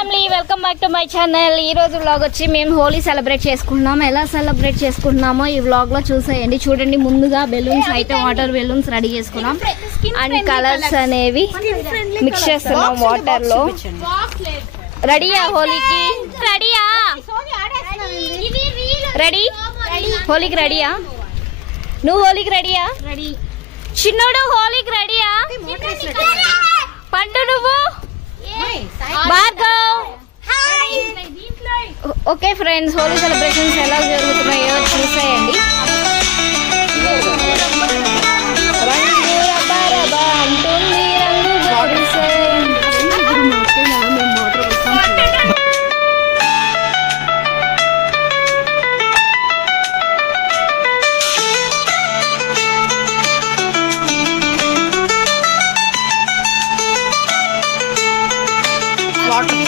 Family welcome back to my channel. ఈ రోజు vlog వచ్చి మేము హోలీ సెలబ్రేట్ చేసుకుంటున్నాము. ఎలా సెలబ్రేట్ చేసుకుంటున్నామో ఈ వ్లాగ్ లో చూసేయండి. చూడండి, ముందుగా బెలూన్స్ అయితే వాటర్ బెలూన్స్ రెడీ చేసుకున్నాం అండ్ కలర్స్ అనేవి మిక్స్ చేస్తున్నాం వాటర్ లో. రెడీయా హోలీకి? రెడీయా? రెడీ? హోలీకి రెడీయా? నువ్వు హోలీకి రెడీయా? చిన్నోడు హోలీకి రెడీయా? పండు నువ్వు? Bhargav. Okay friends, Holi celebrations ఎలా జరుగుతున్నాయో చూసేయండి. అంటుంది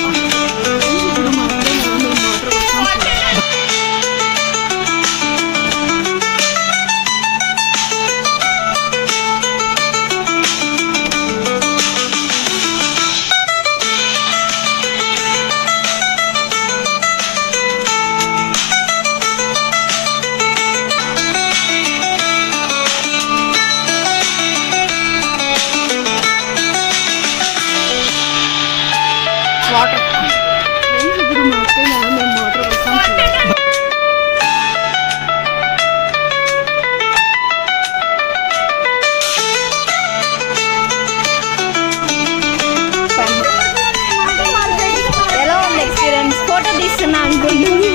ఎలా ఉంది ఎక్స్పీరియన్స్? ఫోటో తీస్తున్నా అనుకుంటున్నాను.